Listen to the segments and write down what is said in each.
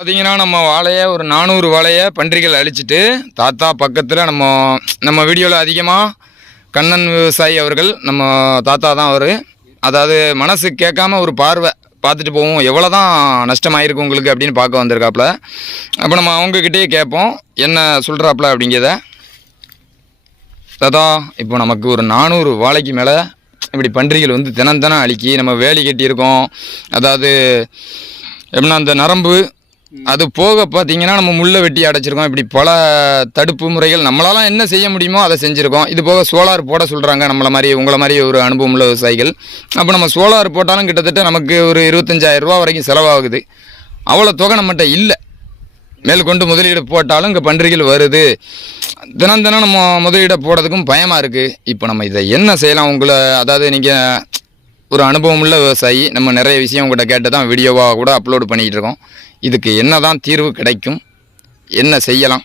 பார்த்தீங்கன்னா நம்ம வாழையை ஒரு நானூறு வாழையை பன்றிகள் அழிச்சிட்டு தாத்தா பக்கத்தில் நம்ம நம்ம வீடியோவில் அதிகமாக கண்ணன் விவசாயி அவர்கள் நம்ம தாத்தா தான் அவர். அதாவது மனசு கேட்காம ஒரு பார்வை பார்த்துட்டு போவோம். எவ்வளோ தான் நஷ்டமாயிருக்கும் உங்களுக்கு அப்படின்னு பார்க்க வந்திருக்காப்புல. அப்போ நம்ம அவங்கக்கிட்டே கேட்போம். என்ன சொல்கிறாப்புல அப்படிங்கிறத. தாத்தா இப்போ நமக்கு ஒரு நானூறு வாழைக்கு மேலே இப்படி பன்றிகள் வந்து தினம் தினம் அழிக்கி நம்ம வேலி கட்டியிருக்கோம். அதாவது எப்படின்னா அந்த நரம்பு அது போக பார்த்தீங்கன்னா நம்ம முள்ளை வெட்டி அடைச்சிருக்கோம். இப்படி பல தடுப்பு முறைகள் நம்மளால என்ன செய்ய முடியுமோ அதை செஞ்சுருக்கோம். இது போக சோலார் போட சொல்கிறாங்க நம்மளை மாதிரி உங்களை மாதிரி ஒரு அனுபவம் உள்ள விவசாயிகள். அப்போ நம்ம சோலார் போட்டாலும் கிட்டத்தட்ட நமக்கு ஒரு இருபத்தஞ்சாயிரம் ரூபா வரைக்கும் செலவாகுது. அவ்வளோ தொகை நம்மகிட்ட இல்லை. மேற்கொண்டு முதலீடு போட்டாலும் இங்கே பன்றிகள் வருது. தினம் தினம் நம்ம முதலீடை போடுறதுக்கும் பயமாக இருக்குது இப்போ நம்ம இதை என்ன செய்யலாம்? உங்களை அதாவது நீங்கள் ஒரு அனுபவம் உள்ள விவசாயி நம்ம நிறைய விஷயம் உங்கள்கிட்ட கேட்டு தான் வீடியோவாக கூட அப்லோடு பண்ணிகிட்டு இருக்கோம். இதுக்கு என்ன தான் தீர்வு கிடைக்கும் என்ன செய்யலாம்?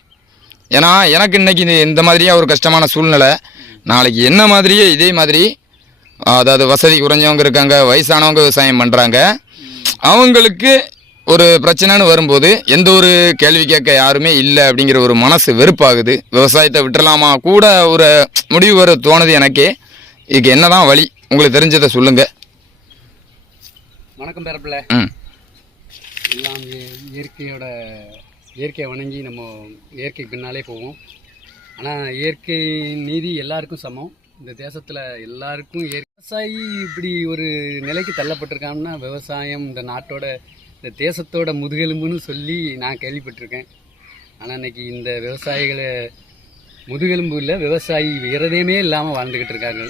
ஏன்னா எனக்கு இன்னைக்கு இது இந்த மாதிரியே ஒரு கஷ்டமான சூழ்நிலை. நாளைக்கு என்ன மாதிரியே இதே மாதிரி அதாவது வசதி குறைஞ்சவங்க இருக்காங்க வயசானவங்க விவசாயம் பண்ணுறாங்க அவங்களுக்கு ஒரு பிரச்சனைன்னு வரும்போது எந்த ஒரு கேள்வி கேட்க யாருமே இல்லை அப்படிங்கிற ஒரு மனசு வெறுப்பாகுது. விவசாயத்தை விட்டுறலாமா கூட ஒரு முடிவு வர தோணுது எனக்கே. இதுக்கு என்னதான் வழி? உங்களுக்கு தெரிஞ்சதை சொல்லுங்க. வணக்கம் பேரப்பிள்ள. ம். எல்லாம் இய- இயற்கையோட இயற்கையை வணங்கி நம்ம இயற்கை பின்னாலே போவோம். ஆனால் இயற்கை நீதி எல்லாருக்கும் சமம். இந்த தேசத்தில் எல்லாருக்கும் விவசாயி இப்படி ஒரு நிலைக்கு தள்ளப்பட்டிருக்காங்கன்னா விவசாயம் இந்த நாட்டோட இந்த தேசத்தோட முதுகெலும்புன்னு சொல்லி நான் கேள்விப்பட்டிருக்கேன். ஆனால் இன்னைக்கு இந்த விவசாயிகளை முதுகெலும்பு இல்லை விவசாயி விரதமே இல்லாமல் வாழ்ந்துக்கிட்டு இருக்காங்க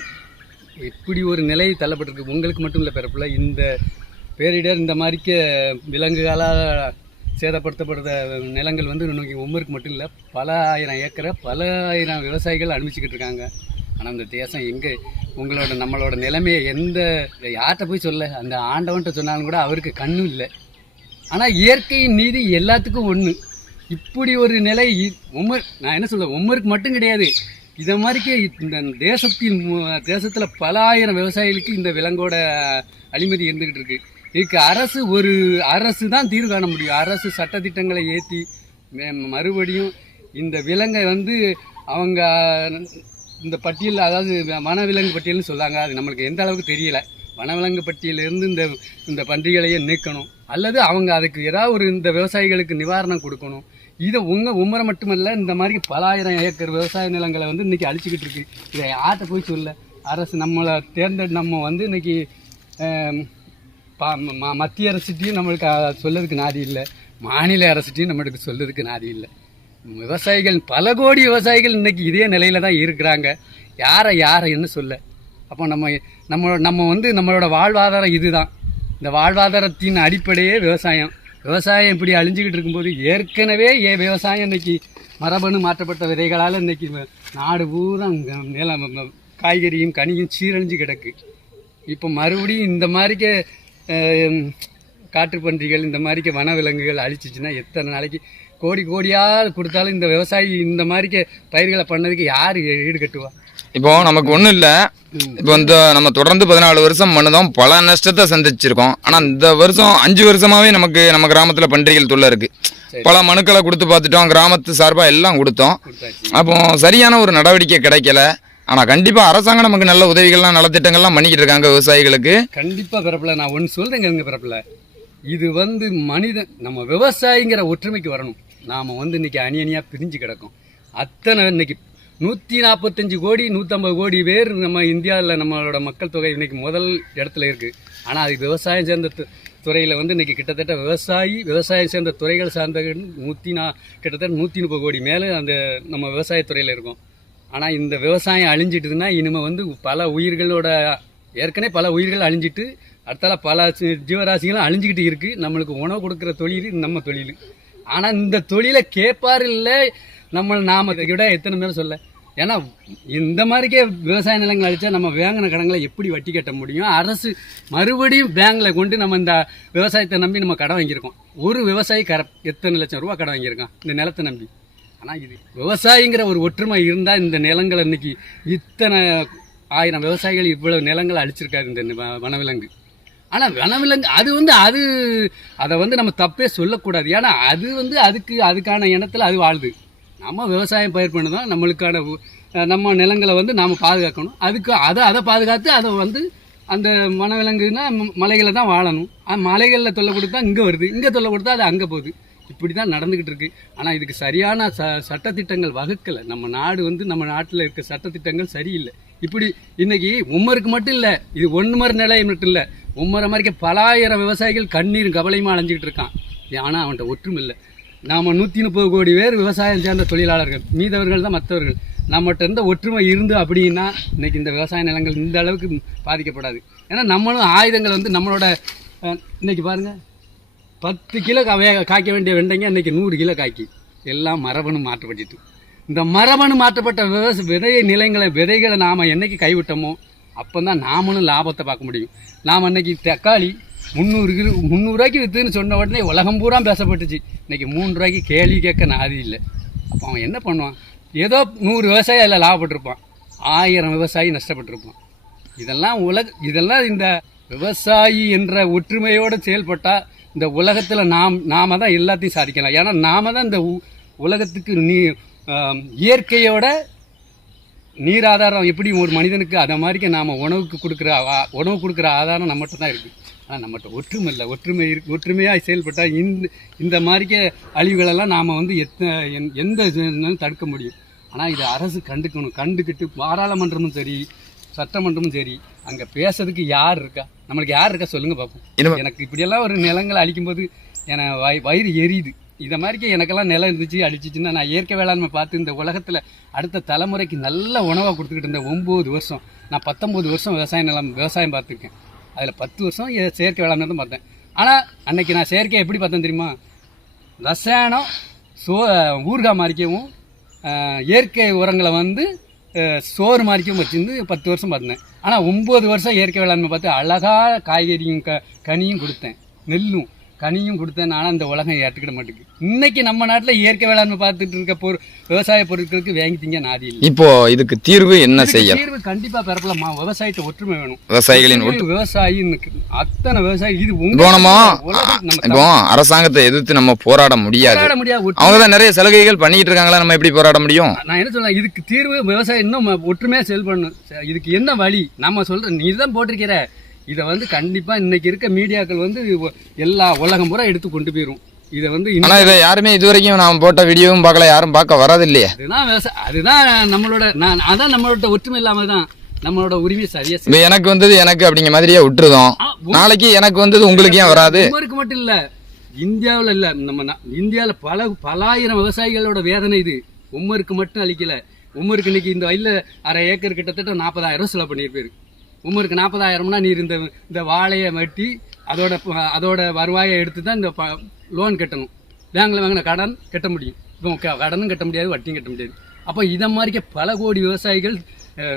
இப்படி ஒரு நிலை தள்ளப்பட்டிருக்கு. உங்களுக்கு மட்டும் இல்லை பிறப்புல இந்த பேரிடர் இந்த மாதிரிக்கு விலங்குகளால் சேதப்படுத்தப்படுற நிலங்கள் வந்து இன்னைக்கு ஒவ்வொருக்கு மட்டும் இல்லை. பல ஆயிரம் ஏக்கரை பல ஆயிரம் விவசாயிகள் அனுப்பிச்சிக்கிட்டு இருக்காங்க. ஆனால் இந்த தேசம் எங்கே உங்களோட நம்மளோட நிலைமையை எந்த யார்கிட்ட போய் சொல்ல? அந்த ஆண்டவன்ட்ட சொன்னாலும் கூட அவருக்கு கண்ணும் இல்லை. ஆனால் இயற்கையின் நீதி எல்லாத்துக்கும் ஒன்று இப்படி ஒரு நிலை உமர் நான் என்ன சொல்ல உமருக்கு மட்டும் கிடையாது. இதை மாதிரிக்கே இந்த தேசத்தின் தேசத்தில் பல ஆயிரம் விவசாயிகளுக்கு இந்த விலங்கோட அழிமதி இருந்துக்கிட்டு இருக்குது இதுக்கு அரசு ஒரு அரசு தான் தீர்வு காண முடியும். அரசு சட்டத்திட்டங்களை ஏற்றி மறுபடியும் இந்த விலங்கை வந்து அவங்க இந்த பட்டியல் அதாவது வனவிலங்கு பட்டியல்னு சொல்லாங்க அது நம்மளுக்கு எந்த அளவுக்கு தெரியல. வனவிலங்கு பட்டியலிருந்து இந்த இந்த பன்றிகளையே நீக்கணும். அல்லது அவங்க அதுக்கு ஏதாவது ஒரு இந்த விவசாயிகளுக்கு நிவாரணம் கொடுக்கணும். இதை உங்கள் உமரை மட்டுமல்ல இந்த மாதிரி பலாயிரம் ஏக்கர் விவசாய நிலங்களை வந்து இன்றைக்கி அழிச்சிக்கிட்டு இருக்கு. இதை யார்கிட்ட போய் சொல்ல? அரசு நம்மளை தேர்ந்தெடு நம்ம வந்து இன்றைக்கி மத்திய அரசுட்டையும் நம்மளுக்கு சொல்லதுக்கு நாதி இல்லை. மாநில அரசுட்டையும் நம்மளுக்கு சொல்லதுக்கு நாதி இல்லை. விவசாயிகள் பல கோடி விவசாயிகள் இன்னைக்கு இதே நிலையில தான் இருக்கிறாங்க. யாரை யாரை என்ன சொல்ல? அப்போ நம்ம நம்ம நம்ம வந்து நம்மளோட வாழ்வாதாரம் இதுதான். இந்த வாழ்வாதாரத்தின் அடிப்படையே விவசாயம். விவசாயம் இப்படி அழிஞ்சுக்கிட்டு இருக்கும்போது ஏற்கனவே ஏ விவசாயம் இன்றைக்கி மரபணு மாற்றப்பட்ட விதைகளால் இன்றைக்கி நாடு பூரா இங்க நிலம் காய்கறியும் கனியும் சீரழிஞ்சு கிடக்கு. இப்போ மறுபடியும் இந்த மாதிரிக்கே காட்டுப்பன்றிகள் இந்த மாதிரிக்க வனவிலங்குகள் அழிச்சிச்சுன்னா எத்தனை நாளைக்கு கோடி கோடியாக கொடுத்தாலும் இந்த விவசாயி இந்த மாதிரிக்க பயிர்களை பண்ணதுக்கு யார் ஈடு கட்டுவா? இப்போ நமக்கு ஒன்றும் இல்லை. இப்போ இந்த நம்ம தொடர்ந்து பதினாலு வருஷம் பண்ணுதோம். பல நஷ்டத்தை சந்திச்சிருக்கோம். ஆனால் இந்த வருஷம் அஞ்சு வருஷமாவே நமக்கு நம்ம கிராமத்தில் பன்றிகள் தொல்லை இருக்கு. பல மனுக்களை கொடுத்து பார்த்துட்டோம். கிராமத்து சார்பாக எல்லாம் கொடுத்தோம். கொடுத்தாச்சு. அப்போ சரியான ஒரு நடவடிக்கை கிடைக்கல. ஆனால் கண்டிப்பாக அரசாங்கம் நமக்கு நல்ல உதவிகள்லாம் நலத்திட்டங்கள்லாம் பண்ணிக்கிட்டு இருக்காங்க விவசாயிகளுக்கு. கண்டிப்பாக பிறப்பில் நான் ஒன்று சொல்கிறேங்க எங்கள் பிறப்பில். இது வந்து மனிதன் நம்ம விவசாயிங்கிற ஒற்றுமைக்கு வரணும். நாம் வந்து இன்னைக்கு அணி அணியாக பிரிஞ்சு கிடக்கும். அத்தனை இன்னைக்கு நூற்றி நாற்பத்தஞ்சு கோடி நூற்றம்பது கோடி பேர் நம்ம இந்தியாவில் நம்மளோட மக்கள் தொகை இன்னைக்கு முதல் இடத்துல இருக்குது ஆனால் அது விவசாயம் சேர்ந்த துறையில் வந்து இன்னைக்கு கிட்டத்தட்ட விவசாயி விவசாயம் சேர்ந்த துறைகள் சார்ந்த நூற்றி நா கிட்டத்தட்ட நூற்றி முப்பது கோடி மேலே அந்த நம்ம விவசாயத்துறையில் இருக்கோம். ஆனால் இந்த விவசாயம் அழிஞ்சிட்டுதுன்னா இனிமேல் வந்து பல உயிர்களோட ஏற்கனவே பல உயிர்கள் அழிஞ்சிட்டு அடுத்தால பல ஜீவராசிகளும் அழிஞ்சிக்கிட்டு இருக்குது நம்மளுக்கு உணவு கொடுக்குற தொழில் நம்ம தொழில். ஆனால் இந்த தொழிலை கேட்பார் இல்லை நம்ம நாம விட எத்தனை பேரும் சொல்ல? ஏன்னா இந்த மாதிரிக்கே விவசாய நிலங்கள் அழிச்சா நம்ம வேங்கின கடன்களை எப்படி வட்டி கட்ட முடியும்? அரசு மறுபடியும் பேங்கில் கொண்டு நம்ம இந்த விவசாயத்தை நம்பி நம்ம கடன் வாங்கியிருக்கோம். ஒரு விவசாயி கர எத்தனை லட்சம் ரூபா கடன் வாங்கியிருக்கான்? இந்த நிலத்தை நம்பி. ஆனால் இது விவசாயிங்கிற ஒரு ஒற்றுமை இருந்தால் இந்த நிலங்களை இன்னைக்கு இத்தனை ஆயிரம் விவசாயிகள் இவ்வளவு நிலங்களை அழிச்சிருக்காரு இந்த வ- வனவிலங்கு. ஆனால் வனவிலங்கு அது வந்து அது அதை வந்து நம்ம தப்பே சொல்லக்கூடாது. ஏன்னா அது வந்து அதுக்கு அதுக்கான இனத்தில் அது வாழுது. நம்ம விவசாயம் பயிர் பண்ணதான் நம்மளுக்கான நம்ம நிலங்களை வந்து நாம் பாதுகாக்கணும். அதுக்கு அதை அதை பாதுகாத்து அதை வந்து அந்த வனவிலங்குனா மலைகளை தான் வாழணும். மலைகளில் தொல்லை கொடுத்தா இங்கே வருது. இங்கே தொல்லை கொடுத்தா அது அங்கே போகுது. இப்படி தான் நடந்துக்கிட்டு இருக்கு. ஆனால் இதுக்கு சரியான ச சட்டத்திட்டங்கள் வகுக்கலை. நம்ம நாடு வந்து நம்ம நாட்டில் இருக்க சட்டத்திட்டங்கள் சரியில்லை. இப்படி இன்னைக்கு உம்மருக்கு மட்டும் இல்லை இது ஒன்று மறு நிலையம் மட்டும் இல்லை உம்மரை மாதிரி பலாயிரம் விவசாயிகள் கண்ணீரும் கவலையுமா அலைஞ்சிக்கிட்டு இருக்கான். ஆனால் அவன்கிட்ட ஒற்றுமை இல்லை. நாம் நூற்றி முப்பது கோடி பேர் விவசாயம் சேர்ந்த தொழிலாளர்கள் மீதவர்கள் தான் மற்றவர்கள். நம்மகிட்ட இருந்த ஒற்றுமை இருந்து அப்படின்னா இன்னைக்கு இந்த விவசாய நிலங்கள் இந்த அளவுக்கு பாதிக்கப்படாது. ஏன்னா நம்மளும் ஆயுதங்கள் வந்து நம்மளோட இன்றைக்கி இன்னைக்கு பாருங்க பத்து கிலோ வே- காய்க்க வேண்டிய வெண்டைங்க அன்றைக்கி நூறு கிலோ காய்க்கி. எல்லாம் மரபணு மாற்றப்பட்டுட்டு. இந்த மரபணு மாற்றப்பட்ட விவசாய விதை நிலங்களை விதைகளை நாம் என்னைக்கு கைவிட்டோமோ அப்போ தான் நாமளும் லாபத்தை பார்க்க முடியும். நாம் அன்றைக்கி தக்காளி முந்நூறு கிலோ முந்நூறுரூவாய்க்கு விற்றுன்னு சொன்ன உடனே உலகம் பூரா பேசப்பட்டுச்சு. இன்றைக்கி மூணு ரூபாய்க்கு கேள்வி கேட்க நாதி இல்லை. அப்போ அவன் என்ன பண்ணுவான்? ஏதோ நூறு விவசாயி அதில் லாபப்பட்டிருப்பான். ஆயிரம் விவசாயி நஷ்டப்பட்டிருப்பான். இதெல்லாம் உலக இதெல்லாம் இந்த விவசாயி என்ற ஒற்றுமையோடு செயல்பட்டால் இந்த உலகத்தில் நாம் நாம தான் எல்லாத்தையும் சாதிக்கலாம். ஏன்னா நாம தான் இந்த உ- உலகத்துக்கு நீ இயற்கையோட நீர் ஆதாரம் எப்படி ஒரு மனிதனுக்கு அதை மாதிரிக்கு நாம் உணவுக்கு கொடுக்குற உணவு கொடுக்குற ஆதாரம் நம்மகிட்ட தான் இருக்குது ஆனால் நம்மகிட்ட ஒற்றுமை இல்லை ஒற்றுமை இருக்கு. ஒற்றுமையாக செயல்பட்டால் இந்த இந்த மாதிரிக்க அழிவுகளெல்லாம் நாம் வந்து எத்த எந்த இதுனாலும் தடுக்க முடியும். ஆனால் இது அரசு கண்டுக்கணும். கண்டுக்கிட்டு பாராளுமன்றமும் சரி சட்டமன்றமும் சரி அங்கே பேசுறதுக்கு யார் இருக்கா? நம்மளுக்கு யார் இருக்கா சொல்லுங்க பார்ப்போம் எனக்கு இப்படியெல்லாம் ஒரு நிலங்களை அழிக்கும்போது என வய வயிறு எரியுது. இதை மாதிரிக்கு எனக்கெல்லாம் நிலம் இருந்துச்சு அடிச்சிச்சுன்னா நான் இயற்கை வேளாண்மை பார்த்து இந்த உலகத்தில் அடுத்த தலைமுறைக்கு நல்ல உணவாக கொடுத்துக்கிட்டு இருந்தேன் ஒம்பது வருஷம். நான் பத்தொம்பது வருஷம் விவசாய நிலம் விவசாயம் பார்த்துருக்கேன். அதில் பத்து வருஷம் செயற்கை வேளாண்மை தான் பார்த்தேன். ஆனால் அன்னைக்கு நான் செயற்கை எப்படி பார்த்தேன் தெரியுமா? ரசாயனம் சோ ஊறுகாய் மாதிரிக்கவும் இயற்கை உரங்களை வந்து சோறு மாதிரிக்கும் வச்சுருந்து பத்து வருஷம் பார்த்தேன் ஆனால் ஒம்பது வருஷம் இயற்கை வேளாண்மை பார்த்து அழகாக காய்கறியும் க கனியும் கொடுத்தேன். நெல்லும். கனியும் கொடுத்தேன் ஆனால் இந்த உலகம் ஏற்றுக்கிட மாட்டேங்குது. இன்னைக்கு நம்ம நாட்டில் இயற்கை வேளாண்மை பார்த்துட்டு இருக்க பொரு விவசாய பொருட்களுக்கு வாங்கி திங்க நாதி இல்லை. இப்போ இதுக்கு தீர்வு என்ன செய்ய? தீர்வு கண்டிப்பாக பெறப்படலாமா? விவசாயத்தை ஒற்றுமை வேணும். விவசாயிகளின் ஒற்றுமை விவசாயின்னு அத்தனை விவசாயி இது நம்ம இப்போ அரசாங்கத்தை எதிர்த்து நம்ம போராட முடியாது. அவங்க தான் நிறைய சலுகைகள் பண்ணிட்டு இருக்காங்களா? நம்ம எப்படி போராட முடியும்? நான் என்ன சொல்றேன்? இதுக்கு தீர்வு விவசாயம் இன்னும் ம- ஒற்றுமையா செயல்படணும். இதுக்கு என்ன வழி? நம்ம சொல்ற நீ தான் போட்டிருக்கிற. இதை வந்து கண்டிப்பா இன்னைக்கு இருக்க மீடியாக்கள் வந்து எல்லா உலகம் பூரா எடுத்து கொண்டு போயிரும். இதை வந்து இன்னும் ஆனா இதை யாருமே இது வரைக்கும் நான் போட்ட வீடியோவும் பார்க்கல யாரும் பார்க்க வராது இல்லையே அதுதான் விவசாயம் அதுதான் நம்மளோட நான் அதான் நம்மளோட ஒற்றுமை இல்லாம தான் நம்மளோட உரிமை சரியா எனக்கு வந்தது எனக்கு அப்படிங்கிற மாதிரியே விட்டுருதோம். நாளைக்கு எனக்கு வந்தது உங்களுக்கு ஏன் வராது? மட்டும் இல்ல. இந்தியாவில் இல்ல. நம்ம இந்தியால பல பலாயிரம் விவசாயிகளோட வேதனை இது. உமருக்கு மட்டும் அளிக்கல. உமருக்கு இன்னைக்கு இந்த வயல்ல அரை ஏக்கர் கிட்டத்தட்ட நாற்பதாயிரம் செலவு பண்ணியிருப்பாரு. உமருக்கு நாற்பதாயிரம்னா நீர் இந்த இந்த வாழையை வெட்டி அதோட அதோட வருவாயை எடுத்து தான் இந்த லோன் கட்டணும். பேங்கில் வாங்கின கடன் கட்ட முடியும். இப்போ க- கடனும் கட்ட முடியாது வட்டியும் கட்ட முடியாது. அப்போ இதை மாதிரிக்கே பல கோடி விவசாயிகள்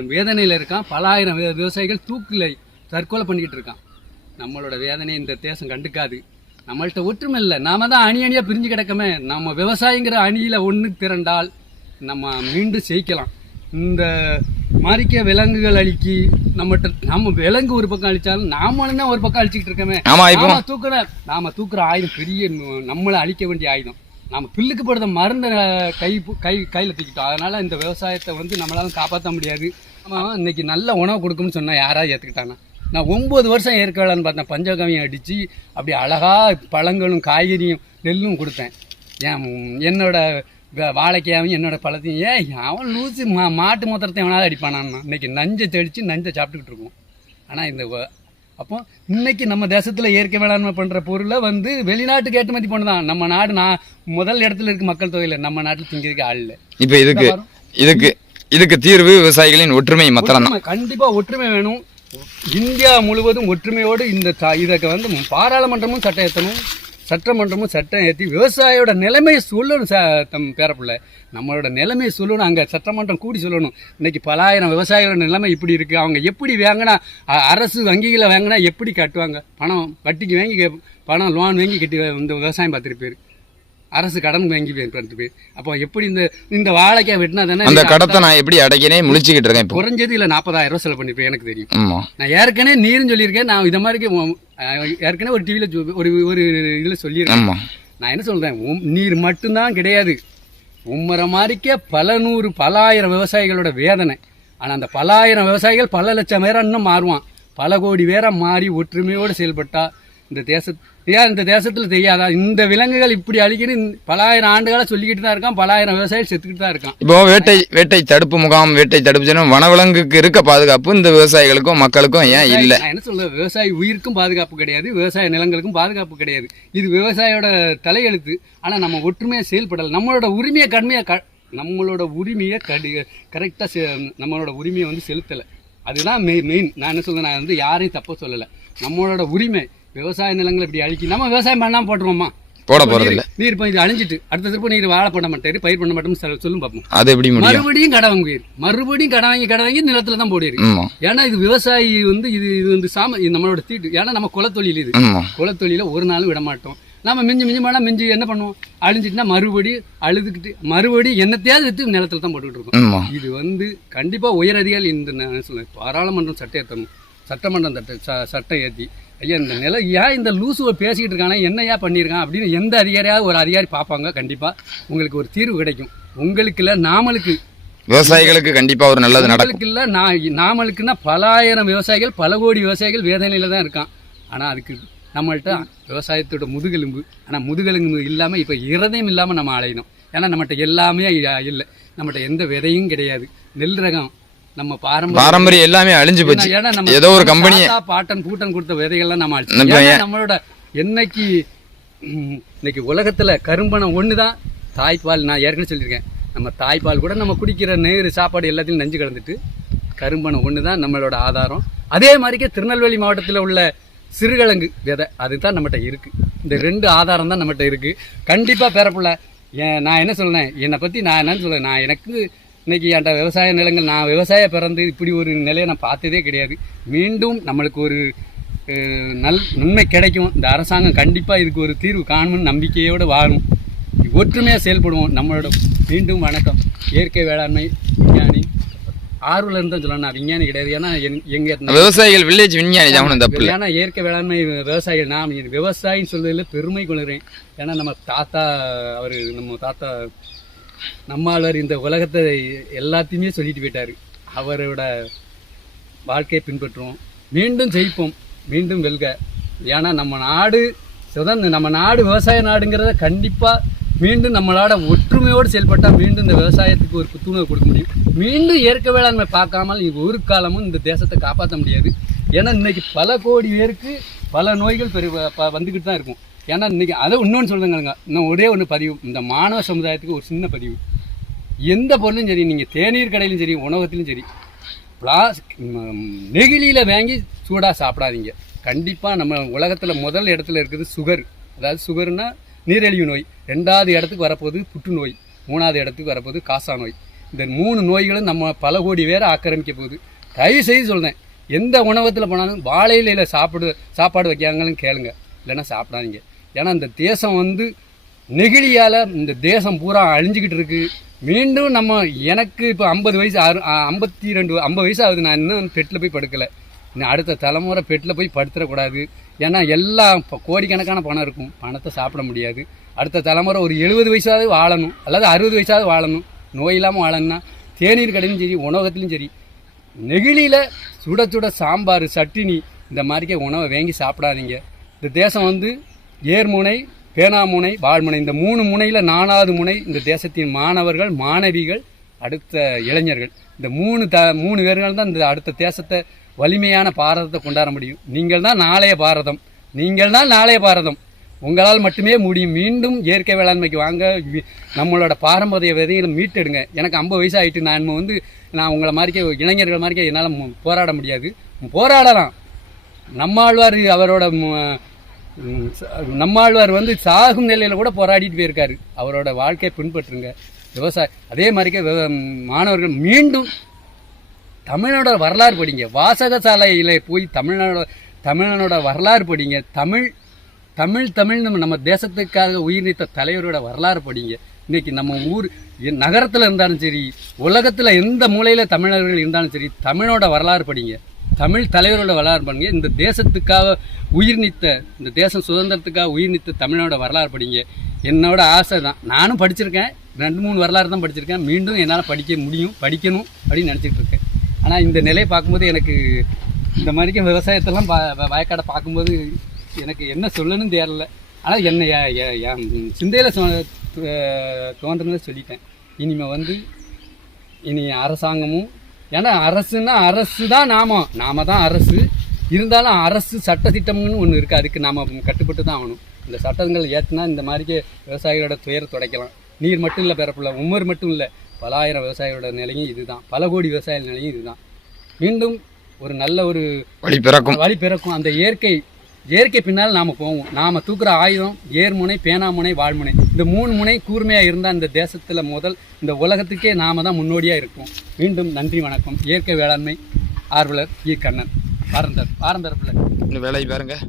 வேதனையில் இருக்கான். பலாயிரம் ஆயிரம் விவசாயிகள் தூக்கில் தற்கொலை பண்ணிக்கிட்டு இருக்கான். நம்மளோட வேதனையை இந்த தேசம் கண்டுக்காது. நம்மள்கிட்ட ஒற்றுமை இல்லை. நாம தான் அணி அணியாக பிரிஞ்சு கிடக்கமே. நம்ம விவசாயிங்கிற அணியில் ஒன்று திரண்டால் நம்ம மீண்டும் ஜெயிக்கலாம். இந்த மாறிக்க விலங்குகள் அழிக்கி நம்மகிட்ட நம்ம விலங்கு ஒரு பக்கம் அழிச்சாலும் நாமளும் ஒரு பக்கம் அழிச்சிக்கிட்டு இருக்கோமே? ஆமா இப்போ. தூக்குற நாம தூக்குற ஆயுதம் பெரிய நம்மளை அழிக்க வேண்டிய ஆயுதம். நாம பில்லுக்கு போடுற மருந்த கை கை கையில் தூக்கிட்டோம். அதனால இந்த விவசாயத்தை வந்து நம்மளால காப்பாற்ற முடியாது. ஆமா இன்னைக்கு நல்ல உணவு கொடுக்கும்னு சொன்னா யாராவது ஏற்றுக்கிட்டானா நான் ஒம்பது வருஷம் வேளாண் பார்த்தேன். பஞ்சகவியம் அடித்து அப்படி அழகா பழங்களும் காய்கறியும் நெல்லும் கொடுத்தேன். ஏன் என்னோட வாழைக்காயும் என்னோட பழத்தையும். ஏன் அவன் லூசு மா மாட்டு மூத்திரத்தை எவனாவது அடிப்பானான்னா இன்னைக்கு நஞ்சை தெளித்து நஞ்சை சாப்பிட்டுக்கிட்டு இருக்கோம். ஆனால் இந்த அப்போ இன்னைக்கு நம்ம தேசத்தில் இயற்கை வேளாண்மை பண்ணுற பொருளை வந்து வெளிநாட்டுக்கு ஏற்றுமதி பண்ணுதான். நம்ம நாடு நான் முதல் இடத்துல இருக்க மக்கள் தொகையில். நம்ம நாட்டில் திங்கிறதுக்கு ஆள் இல்லை. இப்போ இதுக்கு இதுக்கு இதுக்கு தீர்வு விவசாயிகளின் ஒற்றுமை மாத்திரம் தான் ஒற்றுமை, கண்டிப்பா ஒற்றுமை வேணும். இந்தியா முழுவதும் ஒற்றுமையோடு இந்த த- இதற்கு வந்து பாராளுமன்றமும் சட்டம் ஏற்றணும் சட்டமன்றமும் சட்டம் ஏற்றி விவசாயியோட நிலைமையை சொல்லணும் ச தம் பேரப்பிள்ளை. நம்மளோட நிலைமையை சொல்லணும் அங்கே சட்டமன்றம் கூடி சொல்லணும். இன்னைக்கு பலாயிரம் விவசாயிகளோட நிலைமை இப்படி இருக்குது அவங்க எப்படி வாங்கினா அரசு வங்கிகளை வாங்கினா எப்படி கட்டுவாங்க? பணம் வட்டிக்கு வாங்கி கே- பணம் லோன் வாங்கி கட்டி வந்து விவசாயம் பார்த்துருப்பாரு அரசு கடன் வாங்கி போய் அப்போ எப்படி இந்த இந்த வாழைக்காய் வெட்டினா தானே அந்த கடத்தை நான் எப்படி அடைக்கனே முழிச்சுக்கிட்டு இருக்கேன் குறைஞ்சது இல்லை நாற்பதாயிரம் ரூபா செலவு பண்ணிருப்பேன் எனக்கு தெரியும். நான் ஏற்கனவே நீரும் சொல்லியிருக்கேன் நான் இதை மாதிரி ஏற்கனவே ஒரு டிவியில் ஒரு ஒரு இதில் சொல்லியிருக்கேன். நான் என்ன சொல்றேன் உம், நீர் மட்டும்தான் கிடையாது. உம்மரை மாதிரிக்கே பல நூறு பல ஆயிரம் விவசாயிகளோட வேதனை. ஆனால் அந்த பல ஆயிரம் விவசாயிகள் பல லட்சம் பேரா இன்னும் மாறுவான். பல கோடி பேரா மாறி ஒற்றுமையோடு செயல்பட்டா இந்த தேச ஏன் இந்த தேசத்தில் தெரியாதா? இந்த விலங்குகள் இப்படி அழிக்கிறது இந்த பல ஆயிரம் ஆண்டுகளாக சொல்லிக்கிட்டு தான் இருக்கான் பல ஆயிரம் விவசாயிகள் செத்துக்கிட்டு தான் இருக்கான். இப்போ வேட்டை வேட்டை தடுப்பு முகாம் வேட்டை தடுப்பு வனவிலங்குக்கு இருக்க பாதுகாப்பு இந்த விவசாயிகளுக்கும் மக்களுக்கும் ஏன் இல்லை? நான் என்ன சொல்ல விவசாயி உயிருக்கும் பாதுகாப்பு கிடையாது விவசாய நிலங்களுக்கும் பாதுகாப்பு கிடையாது. இது விவசாயியோட தலையெழுத்து. ஆனால் நம்ம ஒற்றுமையாக செயல்படலை. நம்மளோட உரிமையை கடுமையாக க நம்மளோட உரிமையை கடு கரெக்டாக நம்மளோட உரிமையை வந்து செலுத்தலை. அதுதான் மெயின் மெயின் நான் என்ன சொல்றேன்? நான் வந்து யாரையும் தப்ப சொல்லலை. நம்மளோட உரிமை விவசாய நிலங்களை இப்படி அழிக்கி நம்ம விவசாயம் பண்ணாமல் போட்டுருவோமா போட போறதில்ல. நீர் இப்போ இது அழிஞ்சிட்டு அடுத்த திருப்ப நீர் வாழை பண்ண மாட்டாரு பயிர் பண்ண மாட்டோம்னு சொல்ல- சொல்லும் பார்ப்போம் அது எப்படி மறுபடியும் கடை வாங்குவீர் மறுபடியும் கடை வாங்கி கடை வாங்கி நிலத்துல தான் போடுவீர் ஏன்னா இது விவசாயி வந்து இது இது வந்து சாம நம்மளோட தீட்டு. ஏன்னா நம்ம குலத்தொழில் இது. குலத்தொழில ஒரு நாளும் விட மாட்டோம். நம்ம மிஞ்சி மிஞ்சி போனால் மிஞ்சி என்ன பண்ணுவோம்? அழிஞ்சிட்டுனா மறுபடி அழுதுகிட்டு மறுபடி என்னத்தையாவது வித்து நிலத்துல தான் போட்டுக்கிட்டு இருக்கோம். இது வந்து கண்டிப்பா உயர் அதிகாரி இந்த சொல்லுவேன் பாராளுமன்றம் சட்டம் ஏற்றணும் சட்டமன்றம் சட்ட சட்டம் ஏற்றி ஐயா இந்த நில ஏன் இந்த லூசுவை பேசிக்கிட்டு இருக்கானே? என்ன ஏன் பண்ணியிருக்கான்? அப்படின்னு எந்த அதிகாரியாவது ஒரு அதிகாரி பார்ப்பாங்க கண்டிப்பா. உங்களுக்கு ஒரு தீர்வு கிடைக்கும். உங்களுக்கு இல்லை நாமளுக்கு. விவசாயிகளுக்கு கண்டிப்பா ஒரு நல்லது நடக்கும். இல்ல நான் நாமளுக்குன்னா பல ஆயிரம் விவசாயிகள் பல கோடி விவசாயிகள் வேதனையில தான் இருக்கான். ஆனா அதுக்கு நம்மள்ட்ட விவசாயத்தோட முதுகெலும்பு. ஆனா முதுகெலும்பு இல்லாம இப்ப இருதயம் இல்லாம நம்ம அலையணும் ஏன்னா நம்மகிட்ட எல்லாமே இல்லை. நம்மகிட்ட எந்த விதையும் கிடையாது. நெல் ரகம் நம்ம பாரம்பரிய பாரம்பரியம் எல்லாமே அழிஞ்சு போச்சு. ஏன்னா நம்ம ஏதோ ஒரு கம்பெனியை தாத்தா, பாட்டன் பூட்டன் கொடுத்த விதைகள்லாம் நம்ம ஏன்? நம்மளோட என்னைக்கு இன்னைக்கு உலகத்துல கரும்பணம் ஒன்று தான் தாய்ப்பால் நான் ஏற்கனவே சொல்லியிருக்கேன். நம்ம தாய்ப்பால் கூட நம்ம குடிக்கிற நீர் சாப்பாடு எல்லாத்தையும் நஞ்சு கலந்துட்டு கரும்பணம் ஒன்று தான் நம்மளோட ஆதாரம். அதே மாதிரிக்கே திருநெல்வேலி மாவட்டத்தில் உள்ள சிறுகிழங்கு விதை அதுதான் நம்மகிட்ட இருக்கு. இந்த ரெண்டு ஆதாரம் தான் நம்மகிட்ட இருக்கு. கண்டிப்பா பேரப்புள்ள நான் என்ன சொல்றேன்? என்னை பத்தி நான் என்னன்னு சொல்றேன். நான் எனக்கு இன்னைக்கு என்கிட்ட விவசாய நிலங்கள் நான் விவசாய பிறந்து இப்படி ஒரு நிலையை நான் பார்த்ததே கிடையாது. மீண்டும் நம்மளுக்கு ஒரு நல் நன்மை கிடைக்கும். இந்த அரசாங்கம் கண்டிப்பாக இதுக்கு ஒரு தீர்வு காணும்னு நம்பிக்கையோடு வாழும். ஒற்றுமையாக செயல்படுவோம். நம்மளோட மீண்டும் வணக்கம். இயற்கை வேளாண்மை விஞ்ஞானி. ஆர்வலர் தான் சொல்லணும் நான் விஞ்ஞானி கிடையாது. ஏன்னா எங்க விவசாயிகள் வில்லேஜ் விஞ்ஞானி தான் தப்பு ஏன்னா இயற்கை வேளாண்மை விவசாயிகள். நான் விவசாயின்னு சொல்றதுல பெருமை கொள்கிறேன். ஏன்னா நம்ம தாத்தா அவர் நம்ம தாத்தா நம்மாழ்வார் இந்த உலகத்தை எல்லாத்தையுமே சொல்லிட்டு போயிட்டாரு. அவரோட வாழ்க்கையை பின்பற்றுவோம். மீண்டும் ஜெயிப்போம். மீண்டும் வெல்க. ஏன்னா நம்ம நாடு சுதந்திர நம்ம நாடு விவசாய நாடுங்கிறத கண்டிப்பாக மீண்டும் நம்மளோட ஒற்றுமையோடு செயல்பட்டால் மீண்டும் இந்த விவசாயத்துக்கு ஒரு புத்துணர்வு கொடுக்க முடியும். மீண்டும் இயற்கை வேளாண்மை பார்க்காமல் ஒரு காலமும் இந்த தேசத்தை காப்பாற்ற முடியாது. ஏன்னா இன்னைக்கு பல கோடி பேருக்கு பல நோய்கள் பெரு ப- வந்துக்கிட்டு தான் இருக்கும். ஏன்னா இன்றைக்கி அதை இன்னொன்று சொல்லுங்கங்க. இன்னும் ஒரே ஒன்று பதிவு. இந்த மாணவ சமுதாயத்துக்கு ஒரு சின்ன பதிவு. எந்த பொருளும் சரி நீங்கள் தேநீர் கடையிலும் சரி உணவகத்திலும் சரி பிளாஸ் நெகிழியில் வாங்கி சூடாக சாப்பிடாதீங்க. கண்டிப்பாக நம்ம உலகத்தில் முதல் இடத்துல இருக்குது சுகர். அதாவது சுகர்னா நீரிழிவு நோய். ரெண்டாவது இடத்துக்கு வரப்போகுது புற்றுநோய். மூணாவது இடத்துக்கு வரப்போகுது காசா நோய். இந்த மூணு நோய்களும் நம்ம பல கோடி பேரை ஆக்கிரமிக்க போகுது. தயவு செய்து சொல்கிறேன் எந்த உணவகத்தில் போனாலும் வாழை இலையில் சாப்பிடு சாப்பாடு வைக்காங்கன்னு கேளுங்க. இல்லைன்னா சாப்பிடாதீங்க. ஏன்னா இந்த தேசம் வந்து நெகிழியால் இந்த தேசம் பூரா அழிஞ்சுக்கிட்டு இருக்குது மீண்டும் நம்ம எனக்கு இப்போ ஐம்பது வயசு ஆறு ஐம்பத்தி ரெண்டு ஐம்பது வயசு ஆகுது. நான் இன்னும் பெட்டில் போய் படுக்கலை. இன்னும் அடுத்த தலைமுறை பெட்டில் போய் படுத்துடக்கூடாது. ஏன்னா எல்லாம் இப்போ கோடிக்கணக்கான பணம் இருக்கும். பணத்தை சாப்பிட முடியாது. அடுத்த தலைமுறை ஒரு எழுபது வயசாவது வாழணும். அல்லது அறுபது வயசாவது வாழணும். நோய் இல்லாமல் வாழணும்னா தேநீர் கடையிலும் சரி உணவகத்திலும் சரி நெகிழியில் சுட சுட சாம்பார் சட்டினி இந்த மாதிரிக்கே உணவை வாங்கி சாப்பிடாதீங்க. இந்த தேசம் வந்து ஏர்முனை பேனாமுனை வாழ்முனை இந்த மூணு முனையில் நாலாவது முனை இந்த தேசத்தின் மாணவர்கள் மாணவிகள் அடுத்த இளைஞர்கள். இந்த மூணு த மூணு பேர்கள் தான் இந்த அடுத்த தேசத்தை வலிமையான பாரதத்தை கொண்டாட முடியும். நீங்கள் தான் நாளைய பாரதம். நீங்கள் தான் நாளைய பாரதம். உங்களால் மட்டுமே முடியும். மீண்டும் இயற்கை வேளாண்மைக்கு வாங்க. நம்மளோட பாரம்பரிய விதைகளை மீட்டெடுங்க. எனக்கு ஐம்பது வயசு ஆகிட்டு நான் வந்து நான் உங்களை மாதிரிக்கே இளைஞர்கள் மாதிரிக்கே என்னால் போராட முடியாது. போராடலாம். நம்மாழ்வார் அவரோட நம்மாழ்வார் வந்து சாகும் நிலையில் கூட போராடிட்டு போயிருக்காரு. அவரோட வாழ்க்கையை பின்பற்றுங்க. விவசாய அதே மாதிரிக்கே விவ- மாணவர்கள் மீண்டும் தமிழனோட வரலாறு படிங்க. வாசகசாலையில் போய் தமிழ்நாடோட தமிழனோட வரலாறு படிங்க. தமிழ் தமிழ் தமிழ் நம்ம நம்ம தேசத்துக்காக உயிர் நீத்த தலைவரோட வரலாறு படிங்க. இன்னைக்கு நம்ம ஊர் நகரத்தில் இருந்தாலும் சரி உலகத்தில் எந்த மூலையில் தமிழர்கள் இருந்தாலும் சரி தமிழோட வரலாறு படிங்க. தமிழ் தலைவரோட வரலாறு படிங்க. இந்த தேசத்துக்காக உயிர் நீத்த இந்த தேசம் சுதந்திரத்துக்காக உயிர் நீத்த தமிழோட வரலாறு படிங்க. என்னோட ஆசை தான். நானும் படிச்சிருக்கேன். ரெண்டு மூணு வரலாறு தான் படிச்சிருக்கேன். மீண்டும் என்னால் படிக்க முடியும் படிக்கணும் அப்படின்னு நினச்சிட்டு இருக்கேன். ஆனால் இந்த நிலையை பார்க்கும்போது எனக்கு இந்த மாதிரிக்கு விவசாயத்தெல்லாம் பா வ- வயக்காடை பார்க்கும்போது எனக்கு என்ன சொல்லணும்னு தெரியல. ஆனால் என்னை என் சிந்தையில் தோன்றதை சொல்லிட்டேன். இனிமே வந்து இனி அரசாங்கமும் ஏன்னா அரசுன்னா அரசு தான் நாம. நாம தான் அரசு. இருந்தாலும் அரசு சட்டத்திட்டம்னு ஒன்று இருக்குது அதுக்கு நாம் கட்டுப்பட்டு தான் ஆகணும். இந்த சட்டங்கள் ஏற்றுனா இந்த மாதிரிக்கு விவசாயிகளோட துயரை துடைக்கலாம். நீர் மட்டும் இல்லை பிறப்பில்ல உமர் மட்டும் இல்லை. பலாயிரம் விவசாயிகளோட நிலையும் இதுதான். பல கோடி விவசாய நிலையும் இதுதான். மீண்டும் ஒரு நல்ல ஒரு வழி பிறக்கும். வழி பிறக்கும். அந்த இயற்கை இயற்கை பின்னால் நாம் போவோம். நாம் தூக்குற ஆயுதம் ஏர்முனை பேனாமுனை வாழ்முனை இந்த மூணு முனை கூர்மையாக இருந்தால் இந்த தேசத்தில் முதல் இந்த உலகத்துக்கே நாம தான் முன்னோடியாக இருப்போம். மீண்டும் நன்றி வணக்கம். இயற்கை வேளாண்மை ஆர்வலர் இ. கண்ணன். பாரந்தர் பாரந்தரப்பில் இந்த வேலையை பாருங்கள்